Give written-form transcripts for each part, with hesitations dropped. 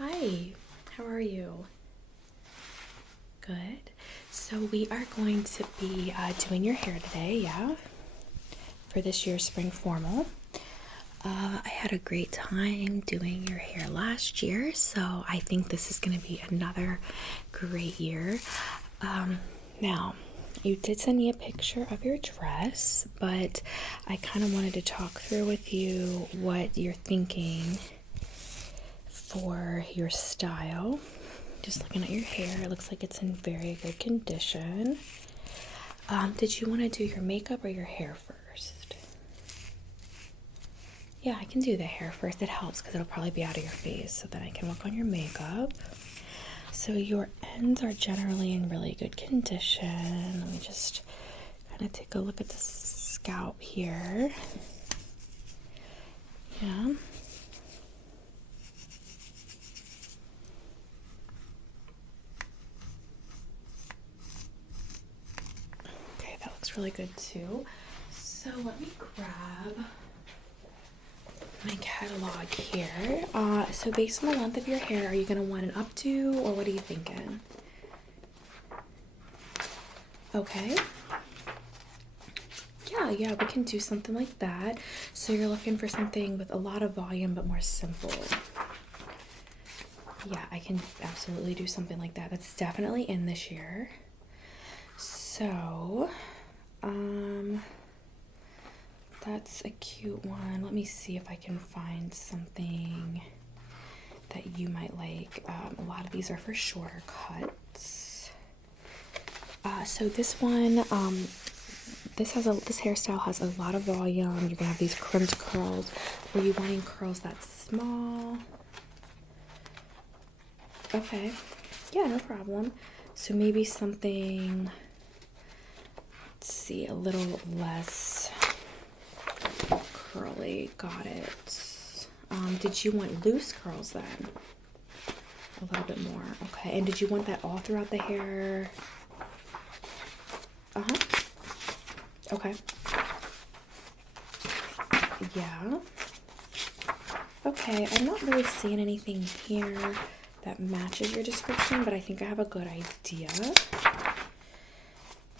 Hi, how are you? Good. So we are going to be doing your hair today, yeah, for this year's spring formal. I had a great time doing your hair last year, so I think this is going to be another great year. Now, you did send me a picture of your dress, but I kind of wanted to talk through with you what you're thinking for your style. Just looking at your hair, it looks like it's in very good condition. Did you want to do your makeup or your hair first? Yeah, I can do the hair first. It helps because it'll probably be out of your face, so then I can work on your makeup. So your ends are generally in really good condition. Let me just kind of take a look at the scalp here. Yeah. Okay, that looks really good too. So let me grab my catalog here. So based on the length of your hair, are you going to want an updo or what are you thinking? Okay. Yeah, we can do something like that. So you're looking for something with a lot of volume but more simple. Yeah, I can absolutely do something like that. That's definitely in this year. So, that's a cute one. Let me see if I can find something that you might like. A lot of these are for shorter cuts. So this one, this hairstyle has a lot of volume. You're gonna have these crimped curls. Were you wanting curls that small? Okay, yeah, no problem. So maybe something, let's see, a little less curly. Got it. Did you want loose curls then? A little bit more. Okay, and did you want that all throughout the hair? Okay. Yeah. Okay, I'm not really seeing anything here that matches your description, but I think I have a good idea.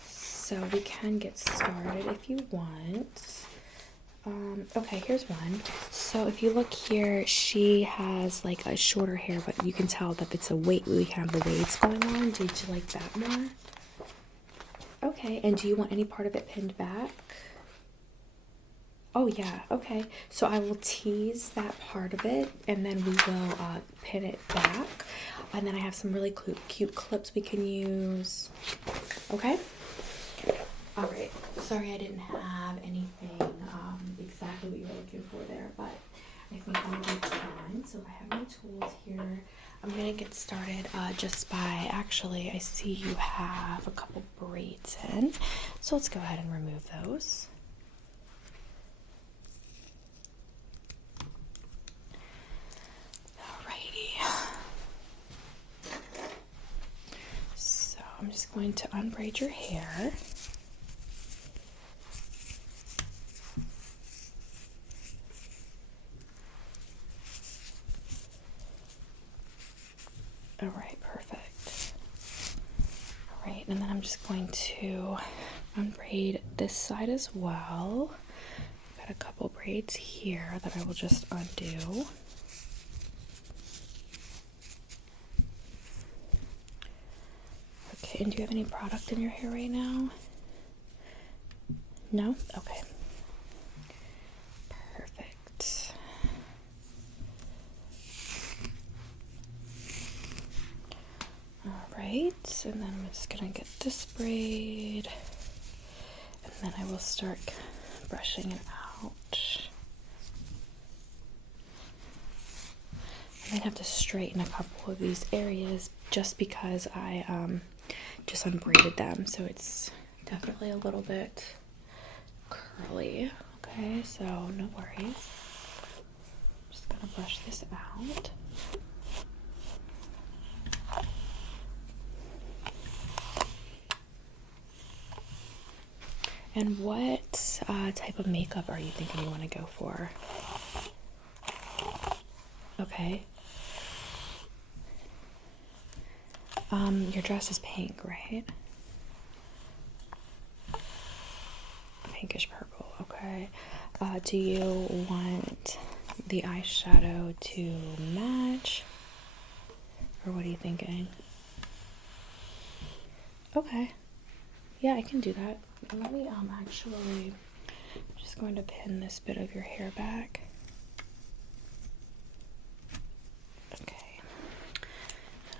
So we can get started if you want. Okay, here's one. So if you look here, she has like a shorter hair, but you can tell that it's a wave. We have the waves going on. Did you like that more? Okay, and do you want any part of it pinned back? Oh yeah, okay. So I will tease that part of it and then we will pin it back. And then I have some really cute clips we can use. Okay? All right. Sorry I didn't have anything exactly what you were looking for there, but I think I'll be fine. So I have my tools here. I'm gonna get started just by, actually, I see you have a couple braids in. So let's go ahead and remove those. Alrighty. So I'm just going to unbraid your hair. All right, perfect. All right, and then I'm just going to unbraid this side as well. Got a couple braids here that I will just undo. Okay, and do you have any product in your hair right now? No? Okay. Perfect. Alright, and then I'm just gonna get this braid, and then I will start brushing it out. I might have to straighten a couple of these areas just because I just unbraided them, so it's definitely a little bit curly. Okay, so no worries. I'm just gonna brush this out. And what type of makeup are you thinking you want to go for? Okay. Your dress is pink, right? Pinkish purple, okay. Do you want the eyeshadow to match? Or what are you thinking? Okay. Yeah, I can do that. Let me actually just going to pin this bit of your hair back. Okay.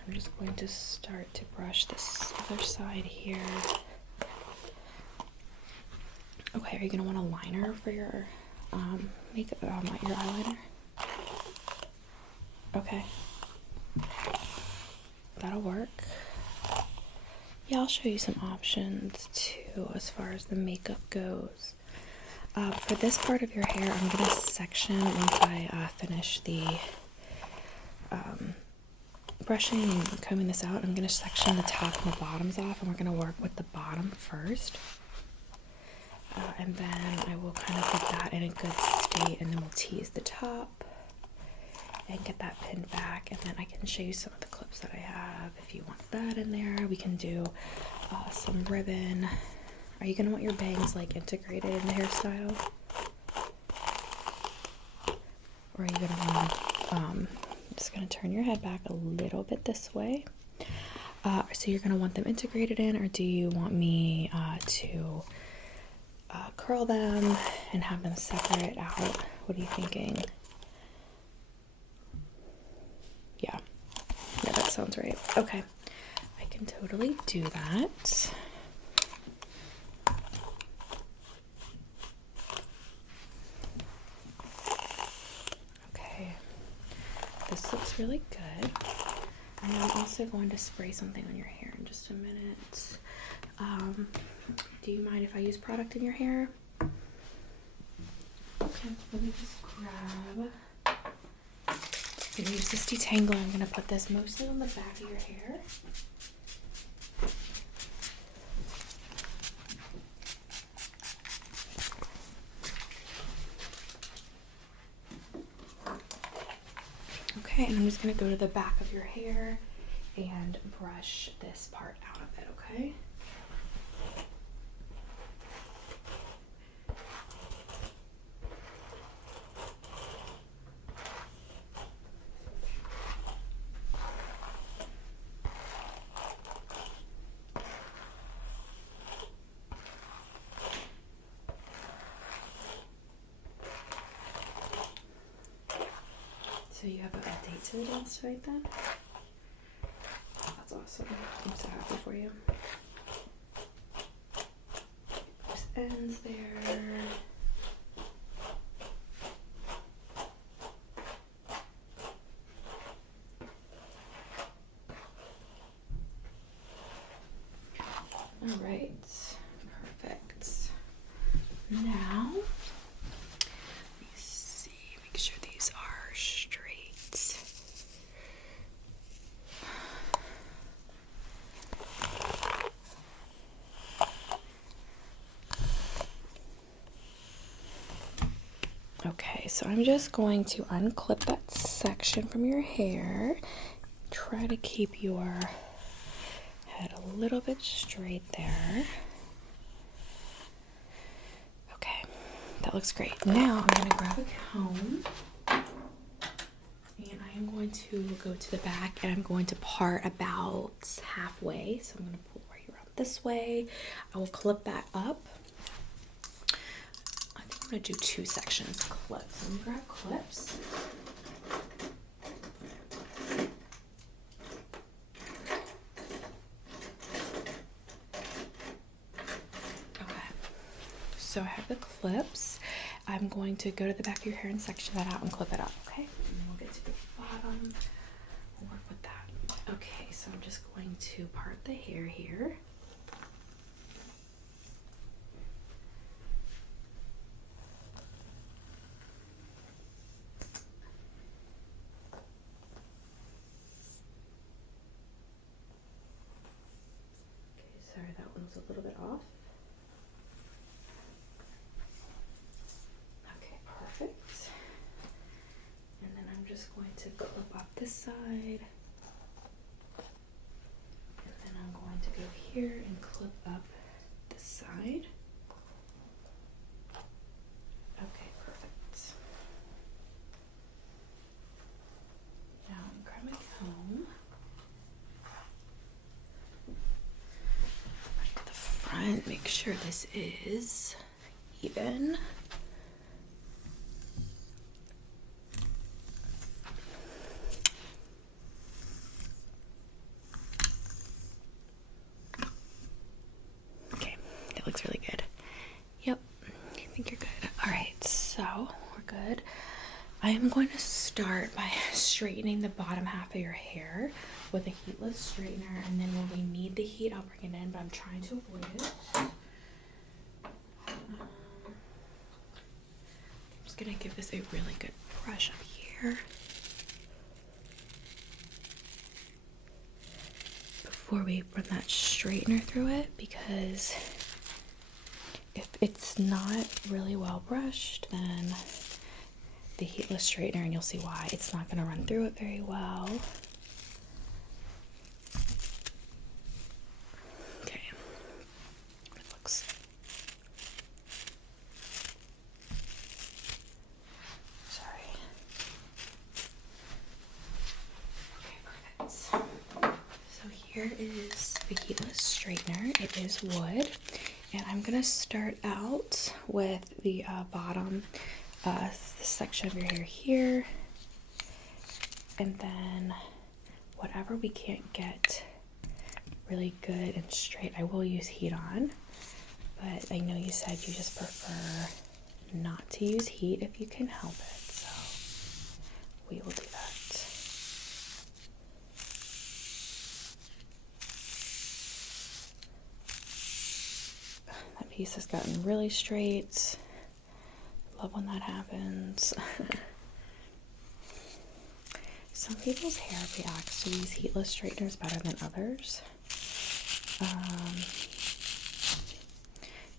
I'm just going to start to brush this other side here. Okay, are you gonna want a liner for your makeup, your eyeliner? Okay, that'll work. Yeah, I'll show you some options too as far as the makeup goes. For this part of your hair, I'm gonna section once I finish the brushing and combing this out. I'm gonna section the top and the bottoms off, and we're gonna work with the bottom first. And then I will kind of get that in a good state, and then we'll tease the top and get that pinned back, and then I can show you some of the clips that I have if you want that in there. We can do some ribbon. Are you gonna want your bangs like integrated in the hairstyle? Or are you gonna want, I'm just gonna turn your head back a little bit this way. So you're gonna want them integrated in, or do you want me to curl them and have them separate out? What are you thinking? Yeah, that sounds right. Okay, I can totally do that. Okay, this looks really good. And I'm also going to spray something on your hair in just a minute. Do you mind if I use product in your hair? Okay, let me just grab. I'm gonna use this detangler. I'm gonna put this mostly on the back of your hair. Okay, and I'm just gonna go to the back of your hair and brush this part out of it, okay? So you have a date to the dance tonight then? That's awesome. I'm so happy for you. Loose ends there. All right, perfect. Now, let me see, make sure these are straight. Okay, so I'm just going to unclip that section from your hair. Try to keep your head a little bit straight there. Okay, that looks great. Now I'm going to grab a comb, and I am going to go to the back, and I'm going to part about halfway. So I'm going to pull right around this way. I will clip that up. I'm going to do two sections clips. Let me grab clips. Okay, so I have the clips. I'm going to go to the back of your hair and section that out and clip it up, okay? And then we'll get to the bottom. We'll work with that. Okay, so I'm just going to part the hair here. Sorry, that one was a little bit off. Okay, perfect. And then I'm just going to clip up this side. here and clip up the side. Okay, perfect. Now I'm grab my comb. Back to the front, make sure this is even. Okay, that looks really good. Yep, I think you're good. All right, so we're good. I am going to start by straightening the bottom half of your hair with a heatless straightener, and then when we need the heat, I'll bring it in, but I'm trying to avoid it. I'm just gonna give this a really good brush up here before we run that straightener through it, because if it's not really well brushed, then the heatless straightener, and you'll see why, it's not going to run through it very well. Okay, it looks sorry. Okay, perfect. So here is the heatless straightener. It is wood, and I'm gonna start out with the bottom this section of your hair here, and then whatever we can't get really good and straight, I will use heat on, but I know you said you just prefer not to use heat if you can help it, so we will do that. That piece has gotten really straight. Love when that happens. Some people's hair reacts to these heatless straighteners better than others.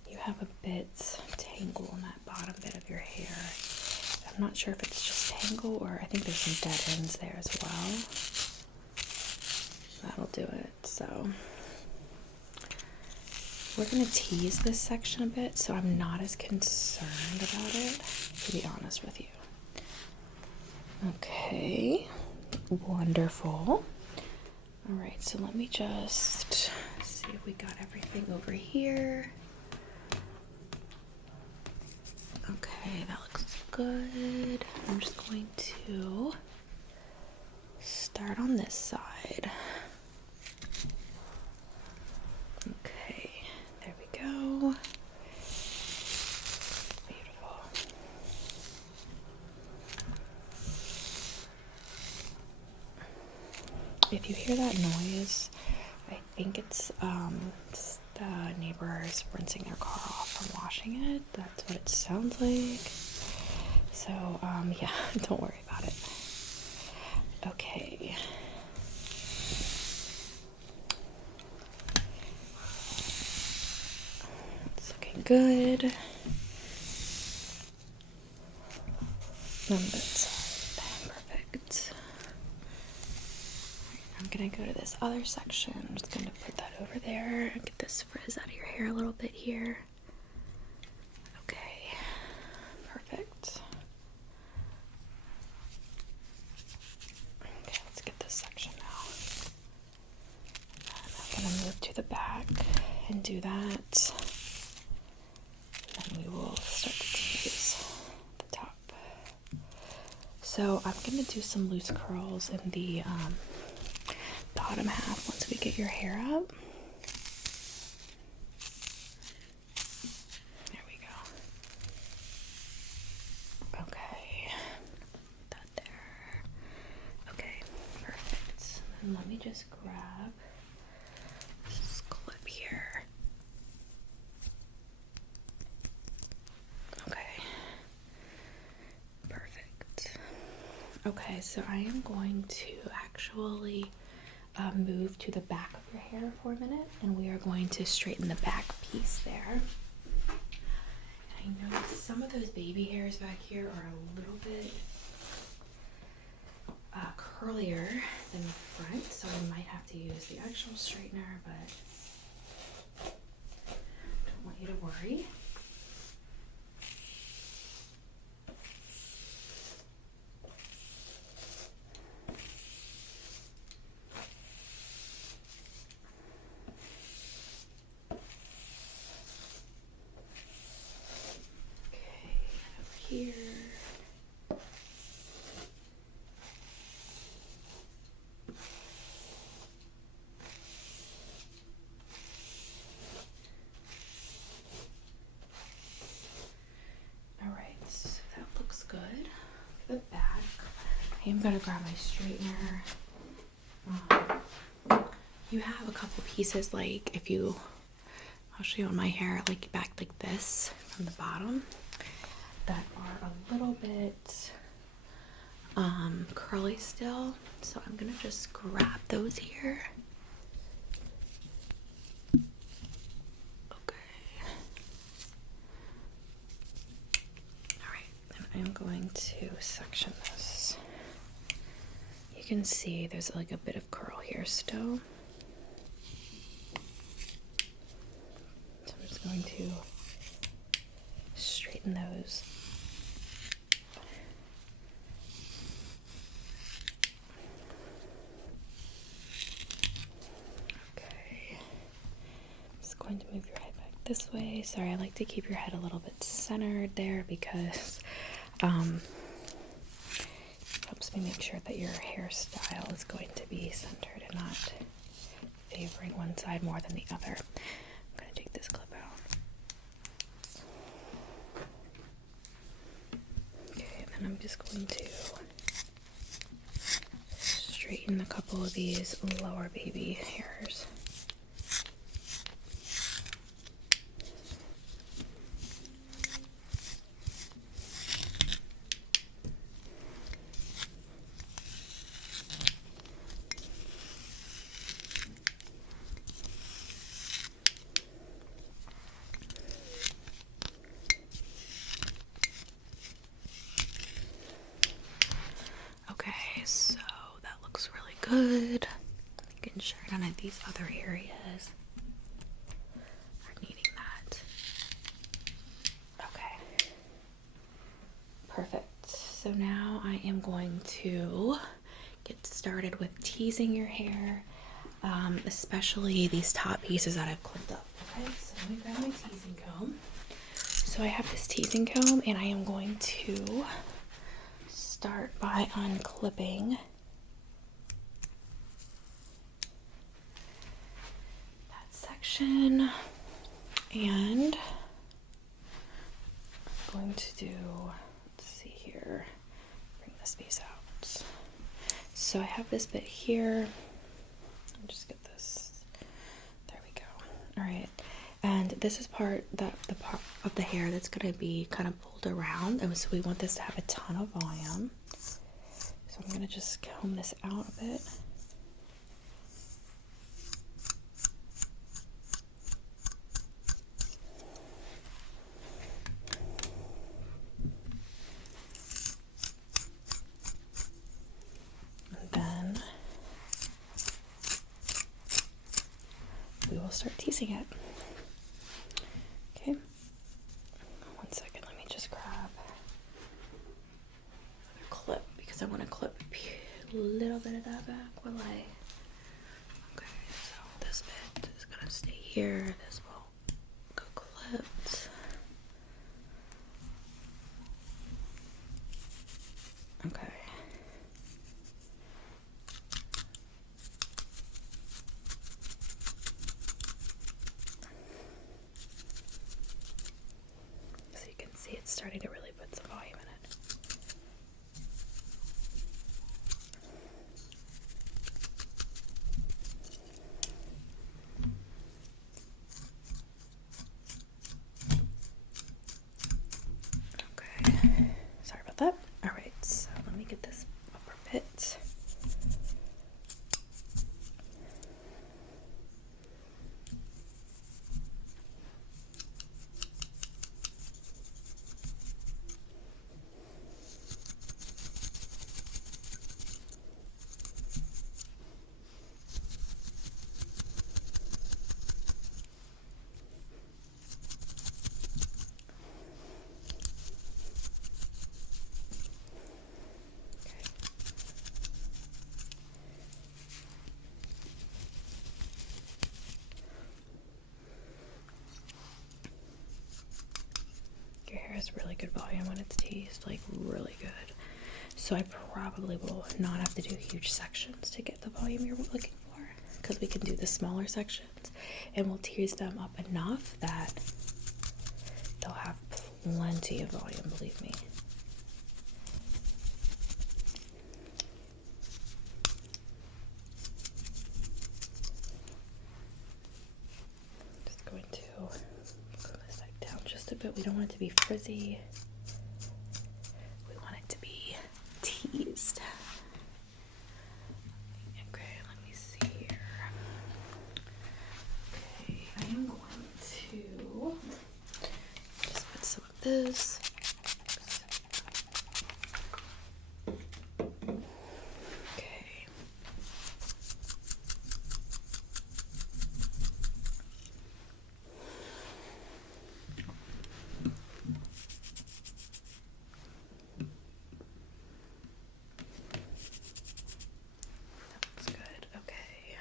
You have a bit tangle in that bottom bit of your hair. I'm not sure if it's just tangle or I think there's some dead ends there as well. That'll do it. So we're going to tease this section a bit, so I'm not as concerned about it, to be honest with you. Okay, wonderful. All right, so let me just see if we got everything over here. Okay, that looks good. I'm just going to start on this side. Okay, there we go. Beautiful. If you hear that noise, I think it's the neighbors rinsing their car off from washing it. That's what it sounds like. So, yeah, don't worry about it. Okay. It's looking good. On that side. Perfect. I'm gonna go to this other section. I'm just gonna put that over there and get this frizz out of your hair a little bit here. Okay, perfect. Okay, let's get this section now. And I'm gonna move to the back and do that. And we will start to tease the top. So I'm gonna do some loose curls in the bottom half once we get your hair up. There we go. Okay, put that there. Okay, perfect. And let me just grab this clip here. Okay, perfect. Okay, so I am going to actually move to the back of your hair for a minute, and we are going to straighten the back piece there. I know some of those baby hairs back here are a little bit curlier than the front, so I might have to use the actual straightener, but you to worry. Here. All right, so that looks good. For the back, I am gonna grab my straightener. You have a couple pieces, like if you, I'll show you on my hair, like back like this from the bottom, that are a little bit curly still, so I'm gonna just grab those here. Okay. All right, and I'm going to section this. You can see there's like a bit of curl here still, so I'm just going to straighten those. Going to move your head back this way. Sorry, I like to keep your head a little bit centered there because helps me make sure that your hairstyle is going to be centered and not favoring one side more than the other. I'm going to take this clip out. Okay, and then I'm just going to straighten a couple of these lower baby hairs. Okay, so that looks really good. You can share none of these other areas are needing that. Okay, perfect. So now I am going to get started with teasing your hair, especially these top pieces that I've clipped up. Okay, so let me grab my teasing comb. So I have this teasing comb and I am going to start by unclipping that section, and I'm going to do, let's see here, bring this piece out. So I have this bit here. I'll just get this. There we go. All right. And this is the part of the hair that's going to be kind of pulled around, and so we want this to have a ton of volume. So I'm going to just comb this out a bit. And then we will start teasing it. Okay, one second, let me just grab another clip because I want to clip a little bit of that back while I, okay, so this bit is going to stay here, this will go clipped. Okay. It's starting to really put some volume in it. has really good volume when it's teased, like really good. So I probably will not have to do huge sections to get the volume you're looking for, because we can do the smaller sections and we'll tease them up enough that they'll have plenty of volume, believe me. Just going to glue this side down just a bit. We don't want it to be frizzy. We want it to be teased. Okay, let me see here. Okay, I am going to just put some of this. Okay. That's good. Okay.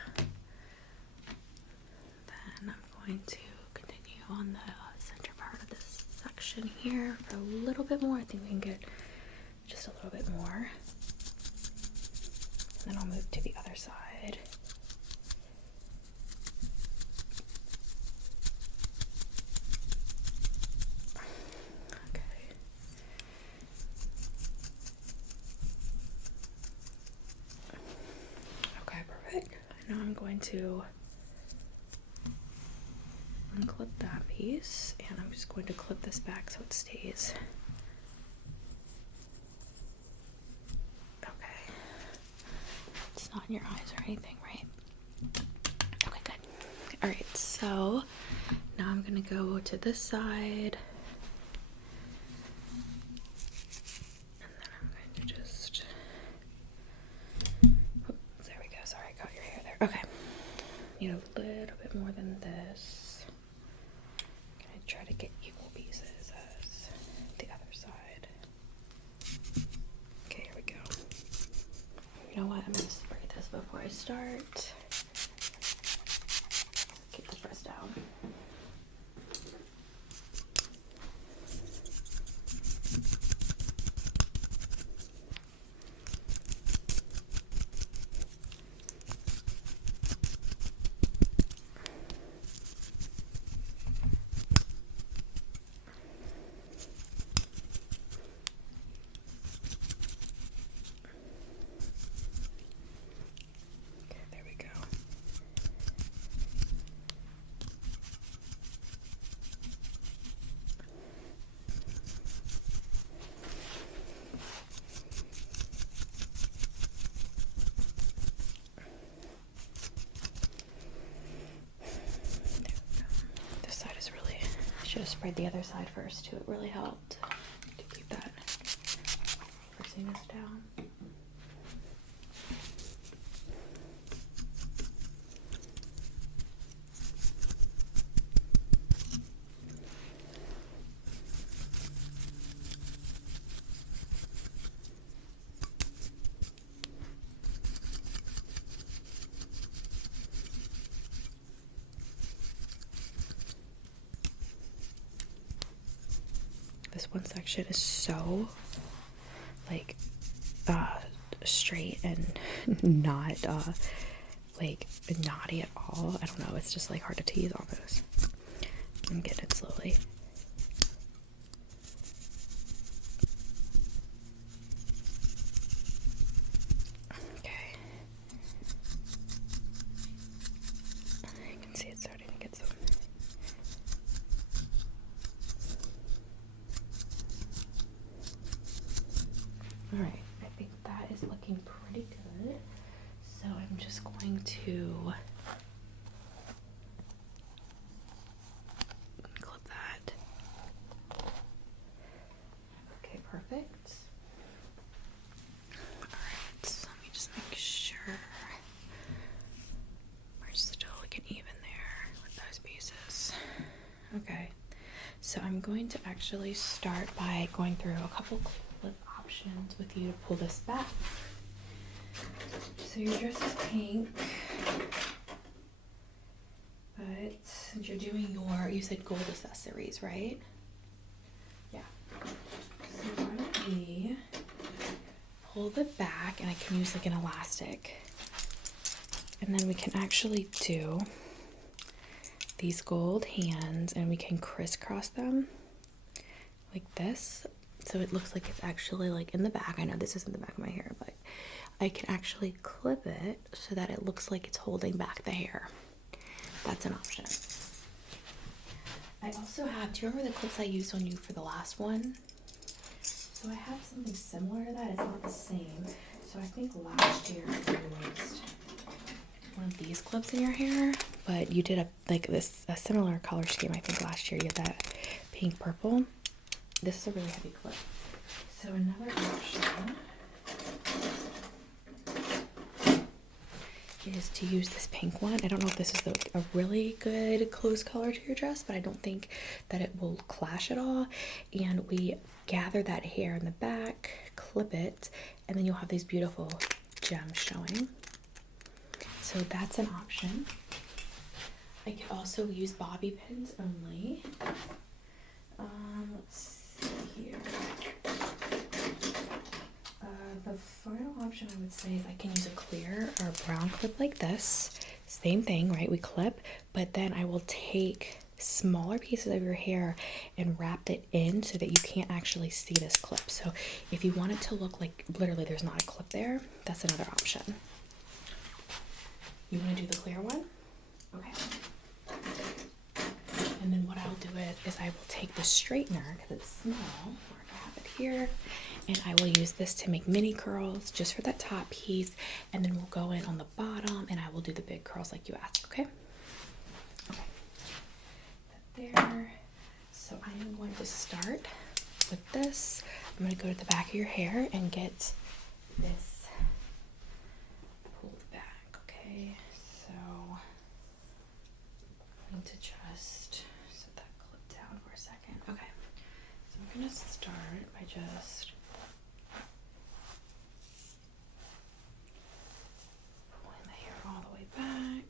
Then I'm going to continue on the center part of this section here for a little bit more. I think we can get just a little bit more. And then I'll move to the other side. Okay. Okay, perfect. Now I'm going to unclip that piece, and I'm just going to clip this back so it stays. Okay. It's not in your eyes or anything, right? Okay, good. Alright, so now I'm gonna go to this side. And then I'm going to just... There we go. Sorry, I got your hair there. Okay. Need a little bit more than this. I'm gonna try to get equal pieces as the other side. Okay, here we go. You know what? I'm gonna spray this before I start. Keep the press down. Okay, there we go. This side is really, I should have sprayed the other side first too. It really helped to keep that frizziness down. This one section is so like straight and not like knotty at all. I don't know, it's just like hard to tease almost. I'm getting it slowly. Okay. You can see it's starting to get some. Alright, I think that is looking pretty good. So I'm just going to clip that. Okay, perfect. Alright, so let me just make sure we're still looking even there with those pieces. Okay, so I'm going to actually start by going through a couple clip options with you to pull this back. So your dress is pink, but since you're doing you said gold accessories, right? Yeah. pull the back, and I can use like an elastic. And then we can actually do these gold hands, and we can crisscross them like this. So it looks like it's actually like in the back. I know this isn't the back of my hair, but I can actually clip it so that it looks like it's holding back the hair. That's an option. I also have, do you remember the clips I used on you for the last one? So I have something similar to that. It's not the same. So I think last year I used one of these clips in your hair, but you did a similar color scheme. I think last year you had that pink purple. This is a really heavy clip. So another option is to use this pink one. I don't know if this is a really good close color to your dress, but I don't think that it will clash at all. And we gather that hair in the back, clip it, and then you'll have these beautiful gems showing. So that's an option. I could also use bobby pins only. Let's see here. The final option I would say is I can use a clear or a brown clip like this. Same thing, right? We clip, but then I will take smaller pieces of your hair and wrap it in so that you can't actually see this clip. So if you want it to look like literally there's not a clip there, that's another option. You want to do the clear one? Okay. And then what I'll do is I will take the straightener, because it's small, I have it here, and I will use this to make mini curls just for that top piece, and then we'll go in on the bottom and I will do the big curls like you asked, okay? Okay. There. So I am going to start with this. I'm going to go to the back of your hair and get this pulled back, okay? So I need to just set that clip down for a second. Okay, so I'm gonna start by just pulling the hair all the way back.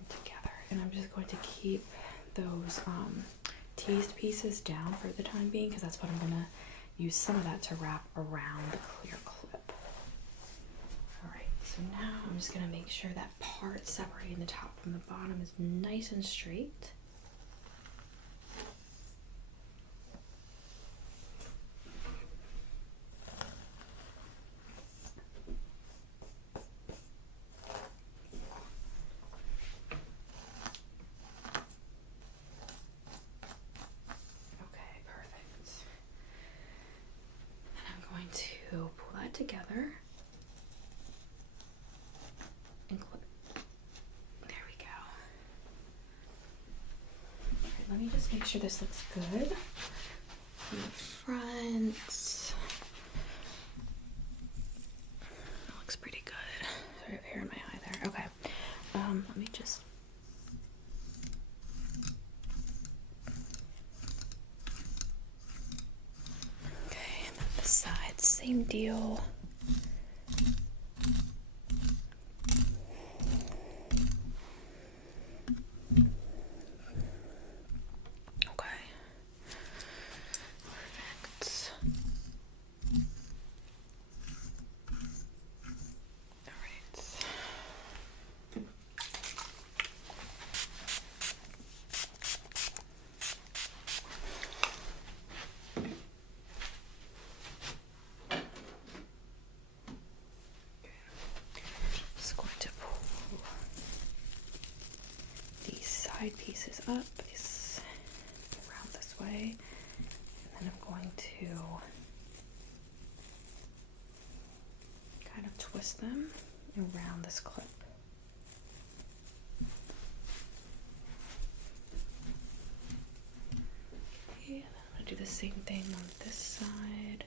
And together. And I'm just going to keep those teased pieces down for the time being, because that's what I'm gonna use some of that to wrap around the clear clip. Alright, so now I'm just going to make sure that part separating the top from the bottom is nice and straight. To pull that together and clip. There we go. All right, let me just make sure this looks good from the front. That looks pretty good. Sorry, I have hair in my eye there. Okay. Let me just. Side, same deal. Okay. Perfect. All right. Pieces up around this way, and then I'm going to kind of twist them around this clip. Okay, and then I'm going to do the same thing on this side.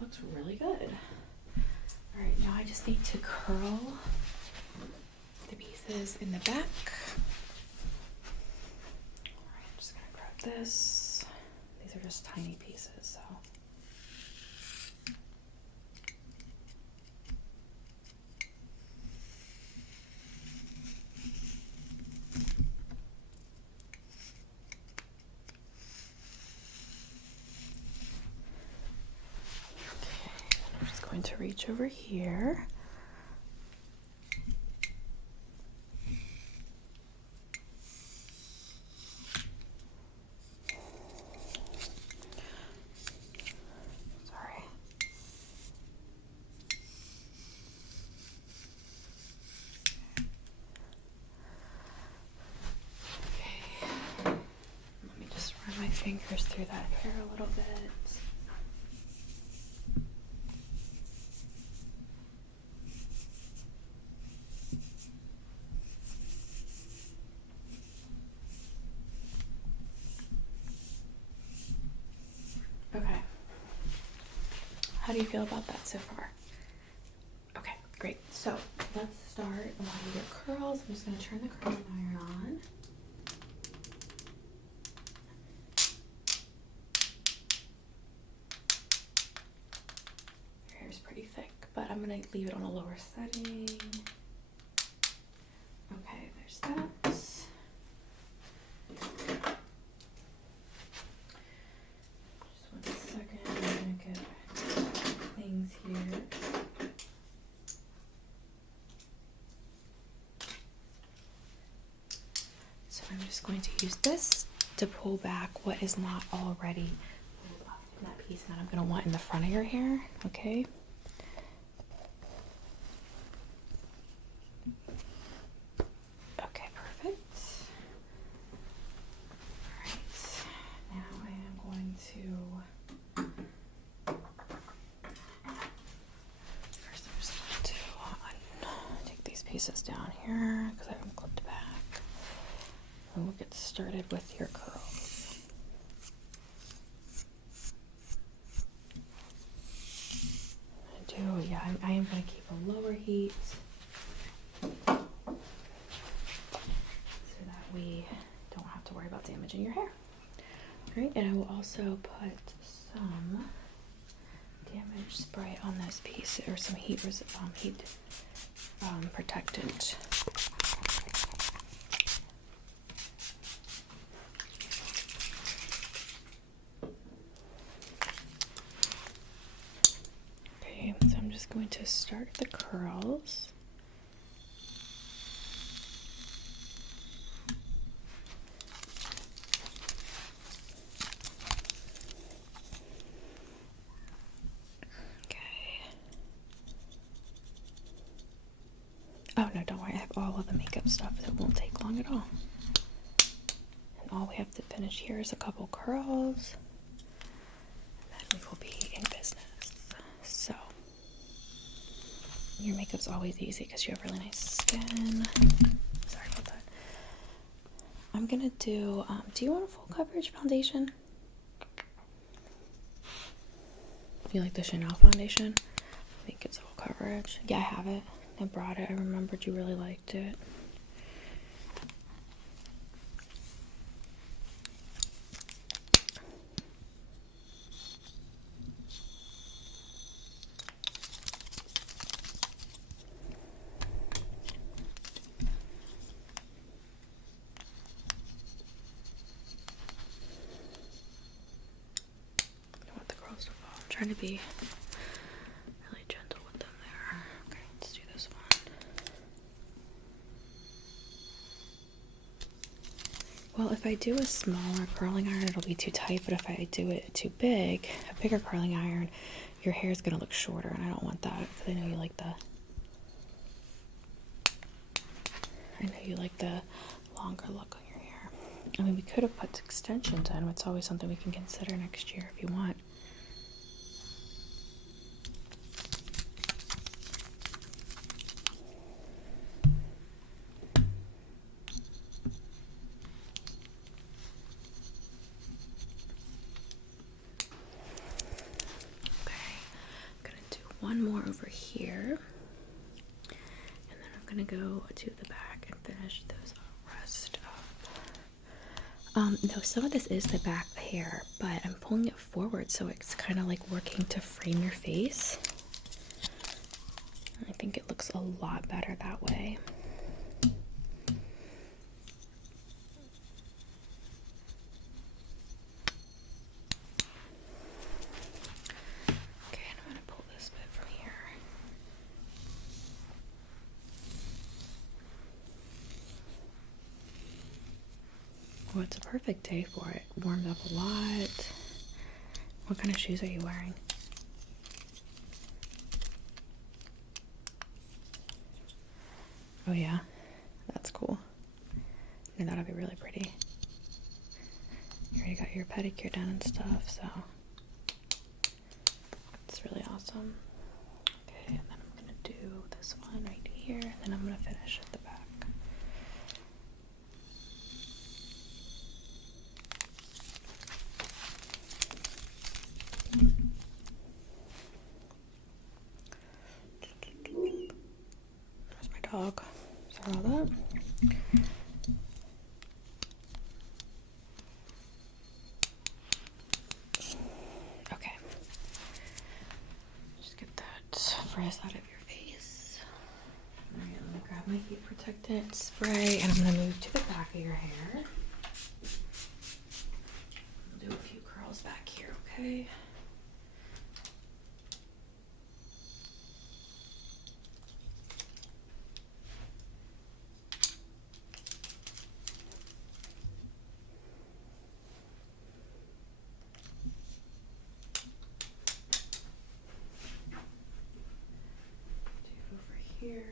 looks really good. All right, now I just need to curl the pieces in the back. All right, I'm just gonna grab this. These are just tiny pieces, so. I'm just going to reach over here. Sorry. Okay. Let me just run my fingers through that hair a little bit. Okay. How do you feel about that so far? Okay, great. So let's start while you get curls. I'm just going to turn the curling iron on. Your hair is pretty thick, but I'm going to leave it on a lower setting. Okay, there's that. Here. So I'm just going to use this to pull back what is not already pulled up in that piece that I'm going to want in the front of your hair, okay? Okay, perfect. All right, now I am going to pieces down here because I haven't clipped back. And we'll get started with your curls. I am going to keep a lower heat so that we don't have to worry about damaging your hair. All right, and I will also put some damage spray on this piece, or some heat protectant. Okay, so I'm just going to start the curls. Oh no, don't worry, I have all of the makeup stuff that won't take long at all. And all we have to finish here is a couple curls, and then we will be in business. So, your makeup's always easy because you have really nice skin. Sorry about that. I'm gonna do you want a full coverage foundation? You like the Chanel foundation? I think it's full coverage. Yeah, I have it. I brought it. I remembered you really liked it. I don't want the curls to fall. I'm trying to be really gentle with them there. Okay, let's do this one. Well, if I do a smaller curling iron, it'll be too tight, but if I do it too big, a bigger curling iron, your hair is going to look shorter, and I don't want that, because I know you like the longer look on your hair. I mean, we could have put extensions in. It's always something we can consider next year if you want. one more over here. And then I'm gonna go to the back and finish those rest up. No, some of this is the back hair, but I'm pulling it forward so it's kind of like working to frame your face. I think it looks a lot better that way. Okay, and I'm gonna pull this bit from here. Oh, it's a perfect day for it. Warmed up a lot. What kind of shoes are you wearing? Oh yeah, that's cool. And that'll be really pretty. You already got your pedicure done and stuff, so it's really awesome. Okay, and then I'm gonna do this one right here, and then I'm gonna finish at the back. There's my dog. Sorry about that. Okay. Just get that frizz out of your face. Alright, let me grab my heat protectant spray and I'm gonna move to the back of your hair. I'll do a few curls back here, okay? Here.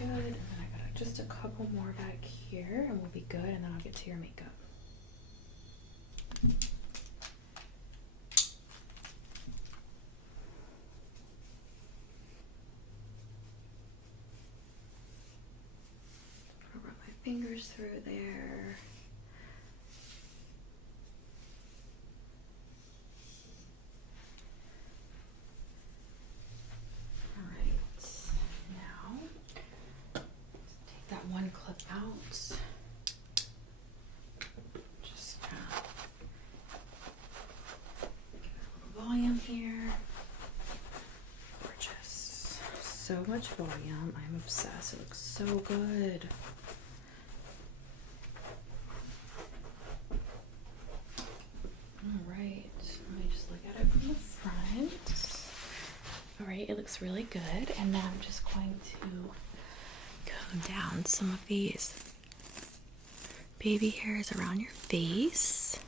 Good, and then I got just a couple more back here and we'll be good, and then I'll get to your makeup. I'll run my fingers through there. One clip out. Just give it a little volume here. Gorgeous. So much volume. I'm obsessed. It looks so good. Alright. Let me just look at it from the front. Alright, it looks really good. And then I'm just going to down some of these baby hairs around your face.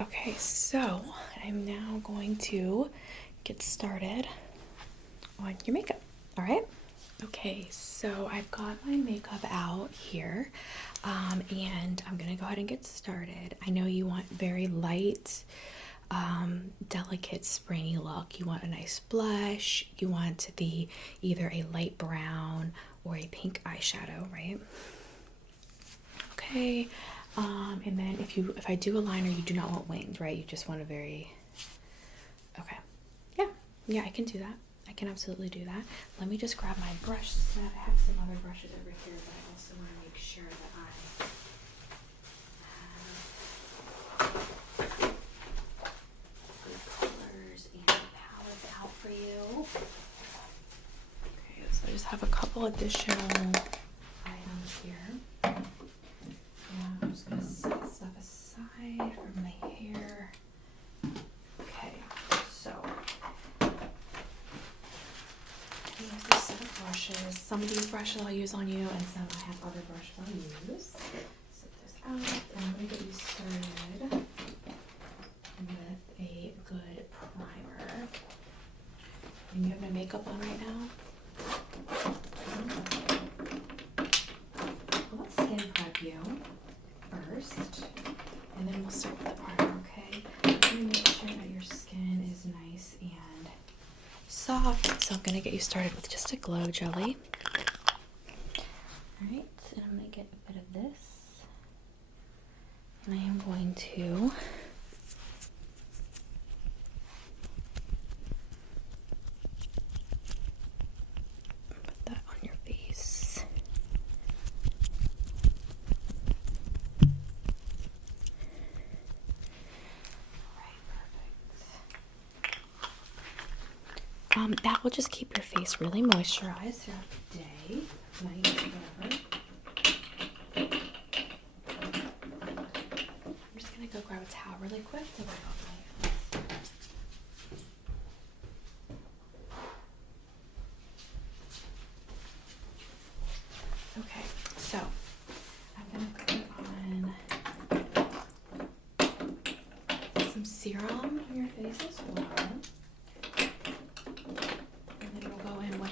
Okay, so I'm now going to get started on your makeup. All right. Okay, so I've got my makeup out here, and I'm gonna go ahead and get started. I know you want very light, delicate, springy look. You want a nice blush. You want the either a light brown or a pink eyeshadow, right? Okay. And then if I do a liner, you do not want winged, right? You just want a very, okay. Yeah, I can do that. I can absolutely do that. Let me just grab my brush set. I have some other brushes over here, but I also want to make sure that I have couple additional items here. Yeah, I'm just going to set stuff aside from my hair. Okay, so I use this set of brushes. Some of these brushes I'll use on you, and some I have other brushes I'll use. Set this out, and I'm going to get you started with a good primer. And you have no makeup on right now? Well, let's skin prep you first, and then we'll start with the primer, okay? I'm going to make sure that your skin is nice and soft, so I'm going to get you started with just a glow jelly. Alright, and I'm going to get a bit of this, and I am going to put that on your face. That will just keep your face really moisturized throughout the day, night, whatever. I'm just gonna go grab a towel really quick to wipe off my hands. Okay, so I'm gonna put on some serum on your face as well.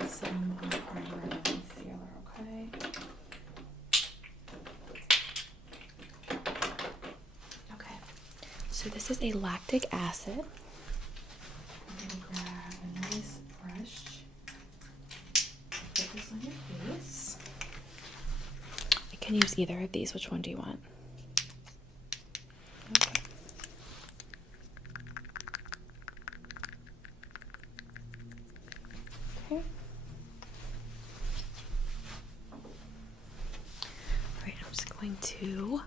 Some primer and concealer, okay? Okay, so this is a lactic acid. I'm gonna grab a nice brush, put this on your face. I can use either of these. Which one do you want? Okay. Okay. Going to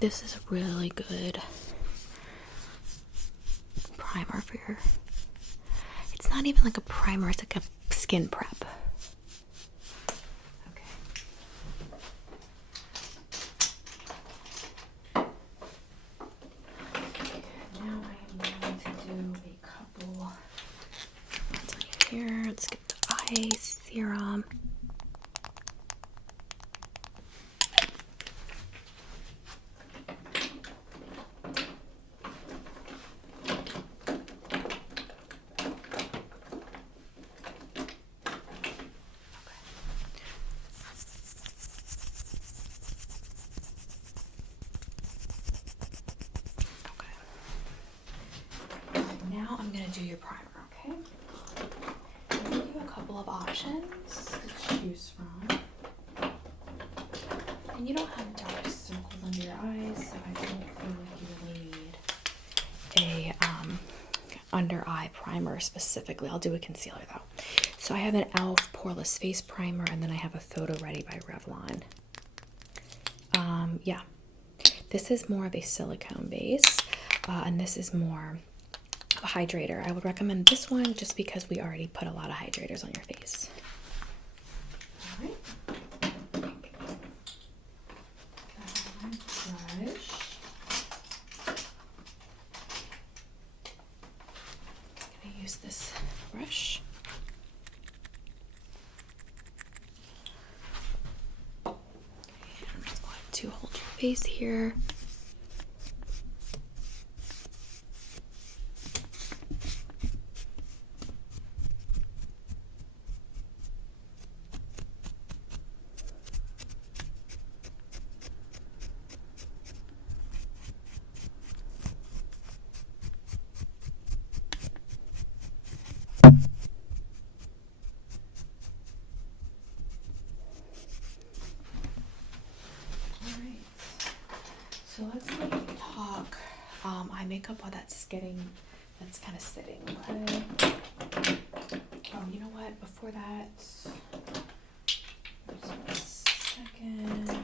this is a really good primer for your, it's not even like a primer, it's like a skin prep. Here, let's get the eye serum. Okay. Now I'm going to do your primer, okay? A couple of options to choose from, and you don't have dark circles under your eyes, so I don't feel like you really need a under eye primer specifically. I'll do a concealer though. So I have an e.l.f. poreless face primer, and then I have a Photo Ready by Revlon. Yeah, this is more of a silicone base, and this is more a hydrator. I would recommend this one just because we already put a lot of hydrators on your face. All right. Brush. I'm gonna use this brush. Okay, I'm just going to hold your face here. So let's talk eye makeup while that's kind of sitting, okay? You know what, before that, just a second.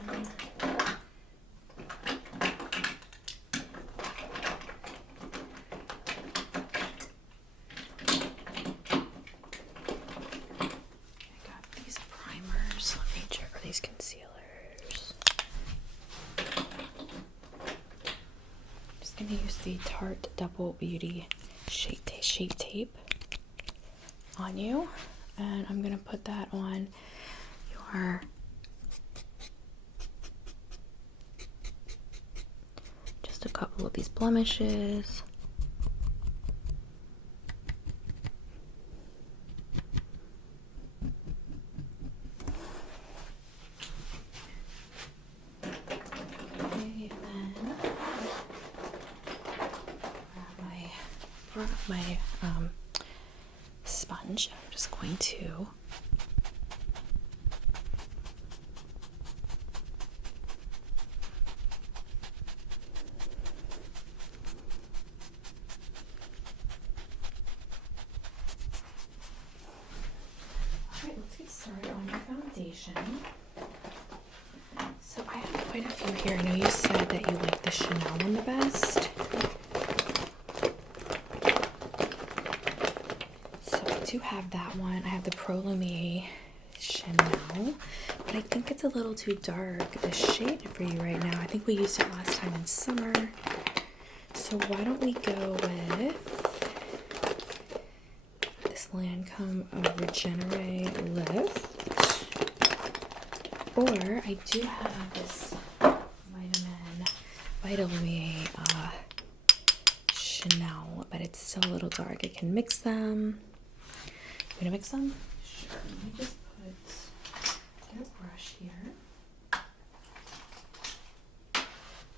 the Tarte Double Beauty Shape Tape on you, and I'm gonna put that on your just a couple of these blemishes. My sponge. I'm just going to Alright, let's get started on your foundation. So I have quite a few here. I know you said that you like the Chanel one the best. I do have that one. I have the Pro Lumiere Chanel, but I think it's a little too dark, the shade for you right now. I think we used it last time in summer. So why don't we go with this Lancome Regenerate Lift, or I do have this Vitalumiere Chanel, but it's still a little dark. I can mix them. You gonna mix them? Sure. Let me just get a brush here.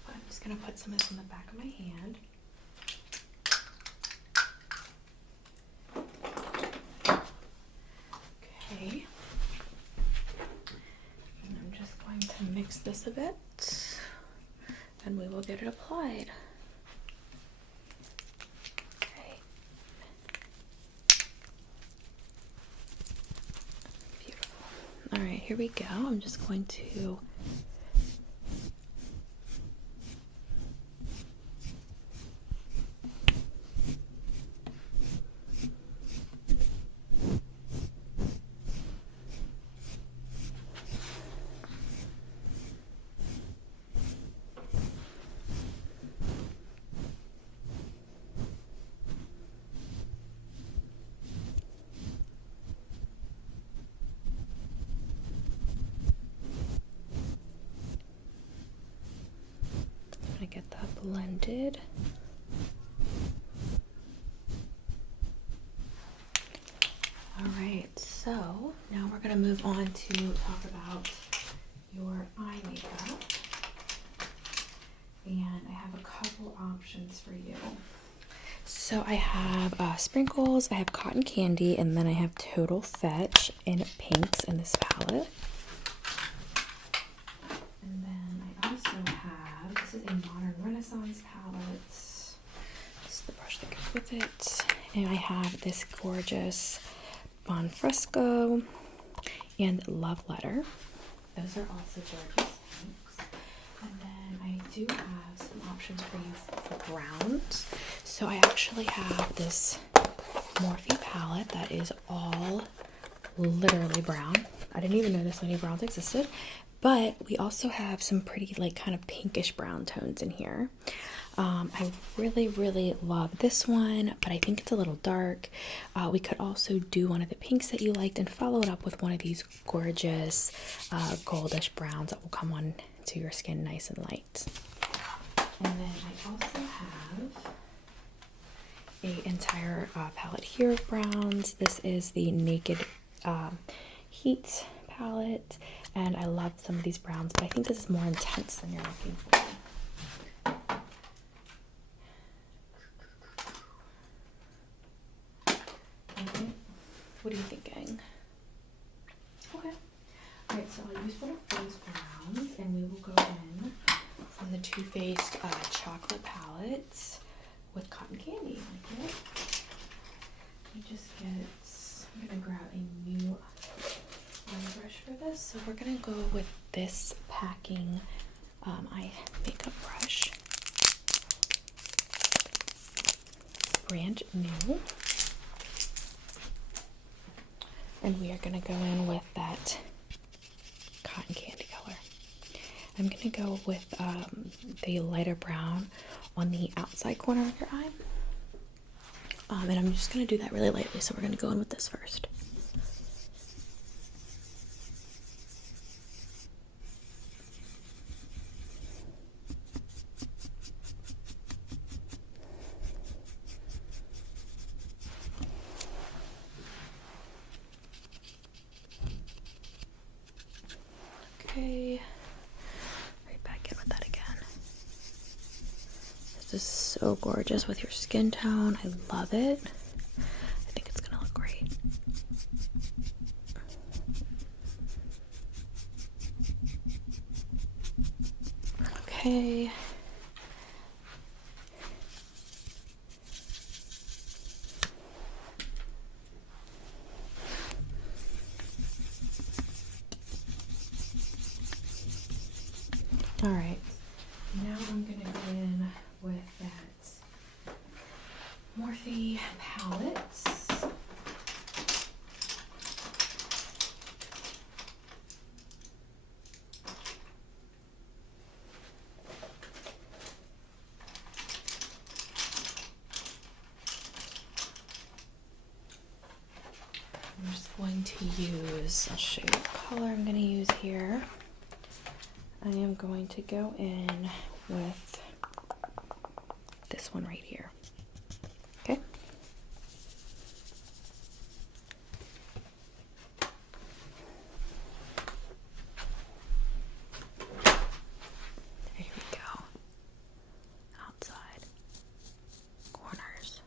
I'm just gonna put some of this on the back of my hand. Okay. And I'm just going to mix this a bit, and we will get it applied. All right, here we go. I'm just going to get that blended. All right, so now we're going to move on to talk about your eye makeup. And I have a couple options for you. So I have sprinkles, I have cotton candy, and then I have Total Fetch in pinks in this palette. And then I also have, this is a Modern Renaissance palette. This is the brush that goes with it. And I have this gorgeous Bon Fresco and Love Letter. Those are also gorgeous pinks. And then I do have some options for you for browns. So I actually have this Morphe palette that is all literally brown. I didn't even know this many browns existed. But we also have some pretty like kind of pinkish brown tones in here. I really love this one, but I think it's a little dark. We could also do one of the pinks that you liked and follow it up with one of these gorgeous goldish browns that will come on to your skin nice and light. And then I also have a entire palette here of browns. This is the Naked Heat palette, and I love some of these browns, but I think this is more intense than you're looking for. What are you thinking? Okay. Alright, so I'll use one of those browns, and we will go in from the Too Faced chocolate palette with cotton candy. Okay. Let me just get, I'm gonna grab a new eye brush for this. So we're gonna go with this Packing eye makeup brush. Brand new. And we are going to go in with that cotton candy color. I'm going to go with the lighter brown on the outside corner of your eye. And I'm just going to do that really lightly, so we're going to go in with this first. Okay, right back in with that again. This is so gorgeous with your skin tone. I love it. I think it's gonna look great. Okay. All right, now I'm gonna go in with that Morphe palette. I'm just going to use, I'll show you what color I'm going to use here. I am going to go in with this one right here. Okay. There we go. Outside corners.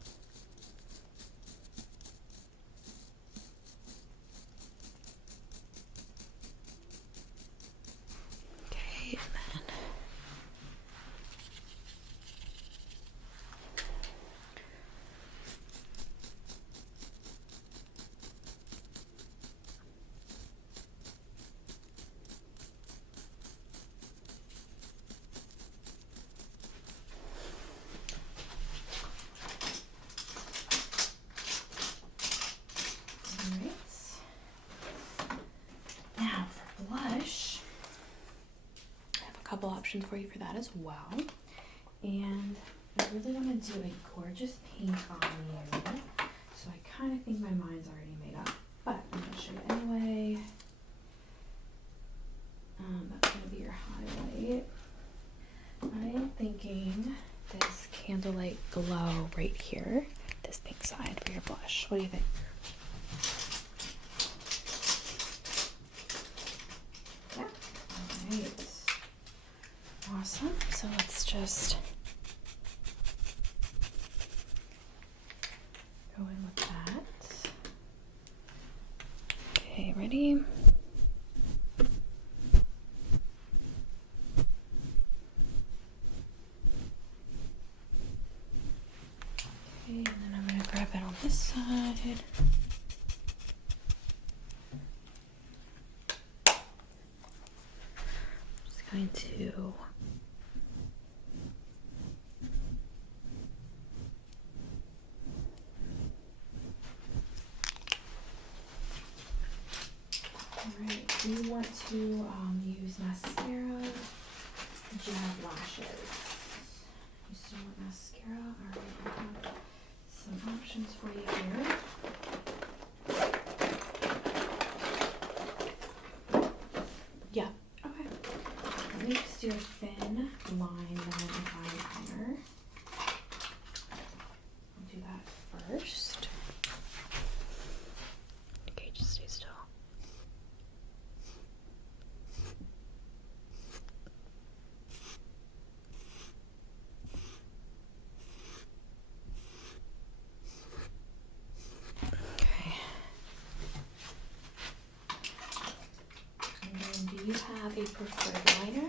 Okay, and then now for blush, I have a couple options for you for that as well. And I really want to do a gorgeous pink on you. So I kind of think my mind's already made up, but I'm going to show you anyway. That's going to be your highlight. I am thinking this Candlelight Glow right here, this pink side for your blush. What do you think? Yeah. Alright. Awesome. So let's just go in with that. Okay, ready? Okay, and then I'm going to grab it on this side. Just going to Alright, do you want to use mascara? Do you have lashes? You still want mascara? Alright, I have some options for you here. Yeah, okay. Let me just do a thin line then an eyeliner. I'll do that first. Okay, just stay still. Do you have a preferred liner?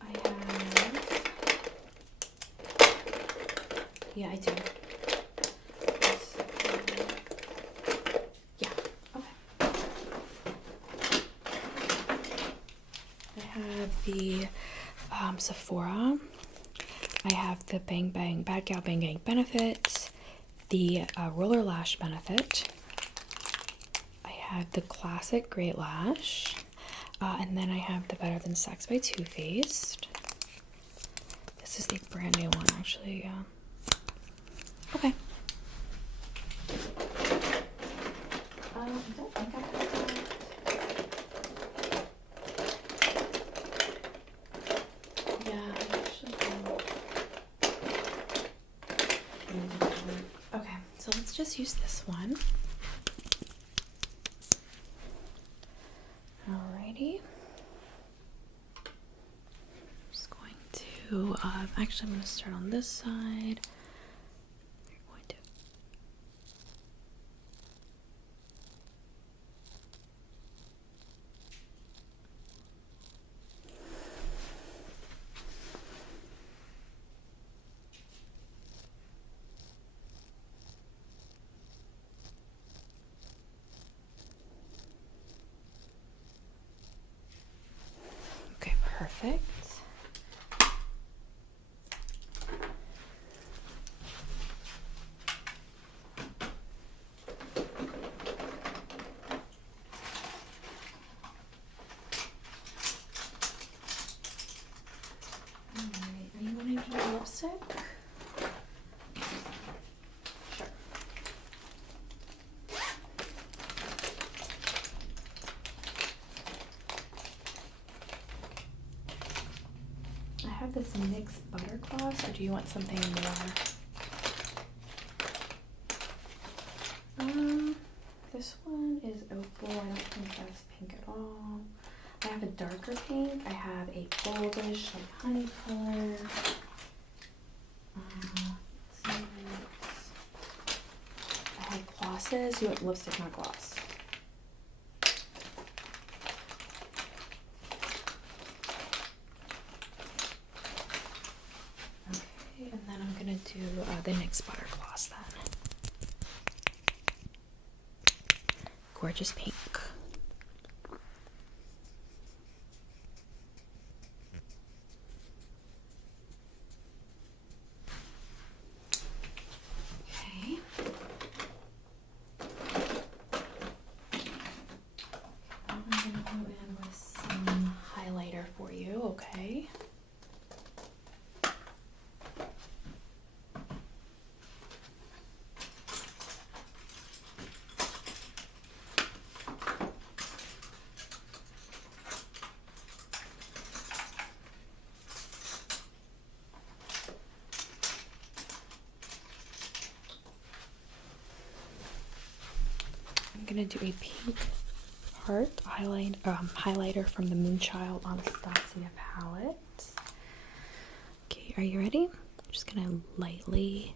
I have, yeah, I do. Yeah, okay. I have the Sephora. I have the Bang Bang Bad Gal Bang Gang Benefit, the Roller Lash Benefit. I have the classic Great Lash, and then I have the Better Than Sex by Too Faced. This is a brand new one, actually. Yeah. Okay. I don't think I have that. Yeah, I actually don't. Okay, so let's just use this one. Alrighty. I'm just going to, actually I'm going to start on this side. You're going to okay, perfect. Alright, are you wanting to do lipstick? Sure. I have this NYX butter gloss, or do you want something more? This one is opal. I don't think that's pink at all. I have a darker pink. I have a goldish, like honey color. Let's see. I have glosses. You want lipstick, not gloss. Okay, and then I'm gonna do the NYX butter gloss then. Gorgeous pink. Okay. I'm gonna go in with some highlighter for you, okay? I'm gonna do a pink heart highlighter from the Moonchild Anastasia palette. Okay, are you ready? I'm just gonna lightly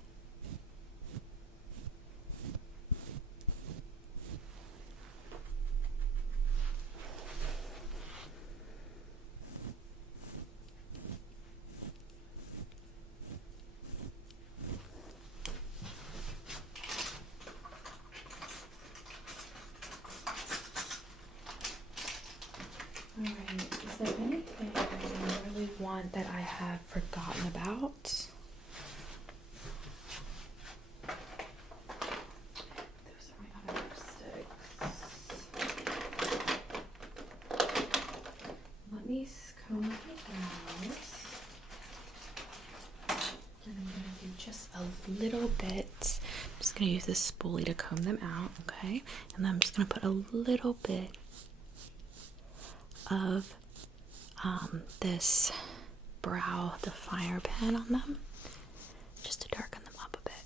Alright, is there anything I really want that I have forgotten about? Those are my other lipsticks. Let me comb it out. And I'm going to do just a little bit. I'm just going to use this spoolie to comb them out, okay? And then I'm just going to put a little bit of this brow definer pen on them just to darken them up a bit.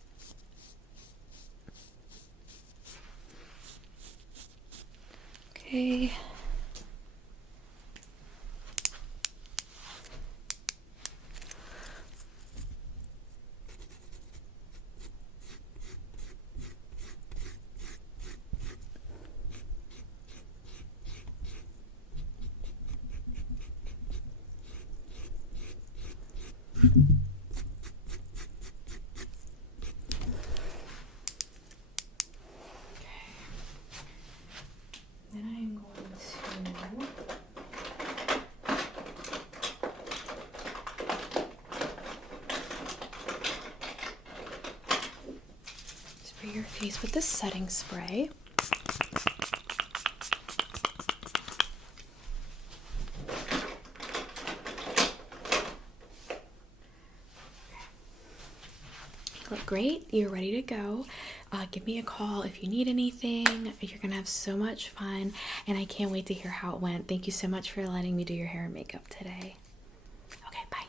Okay. Then I'm going to spray your face with this setting spray. Look great. You're ready to go. Give me a call if you need anything. You're gonna have so much fun, and I can't wait to hear how it went. Thank you so much for letting me do your hair and makeup today. Okay, bye.